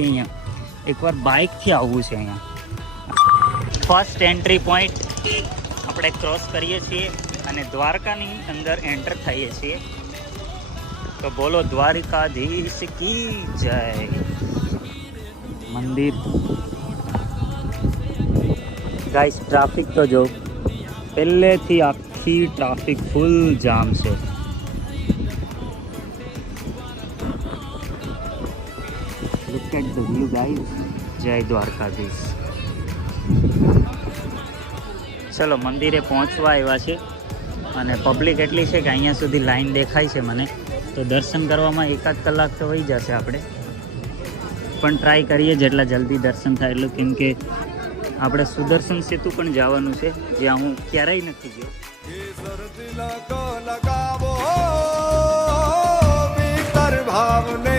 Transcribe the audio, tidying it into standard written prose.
અહીંયા એકવાર બાઇકથી આવવું છે. અહીંયા ફર્સ્ટ એન્ટ્રી પોઈન્ટ આપણે ક્રોસ કરીએ છીએ અને દ્વારકાની અંદર એન્ટર થઈએ છીએ. તો બોલો દ્વારિકાધીશ કી જય. મંદિર ગાઈસ, ટ્રાફિક તો જો પહેલેથી આખી ટ્રાફિક ફૂલ જામ છે. Look at the view guys. જય દ્વારકાધીશ. ચલો મંદિરે પહોંચવા આવ્યા છે અને પબ્લિક એટલી છે કે અહીંયા સુધી લાઈન દેખાય છે મને. તો દર્શન કરવામાં 1-8 કલાક તો વહી જશે આપણે, પણ ટ્રાય કરીએ જેટલા જલ્દી દર્શન થાય એટલું, કેમ કે આપણે સુદર્શન સેતુ પણ જવાનું છે જ્યાં હું ક્યારેય નથી ગયો. ભાવને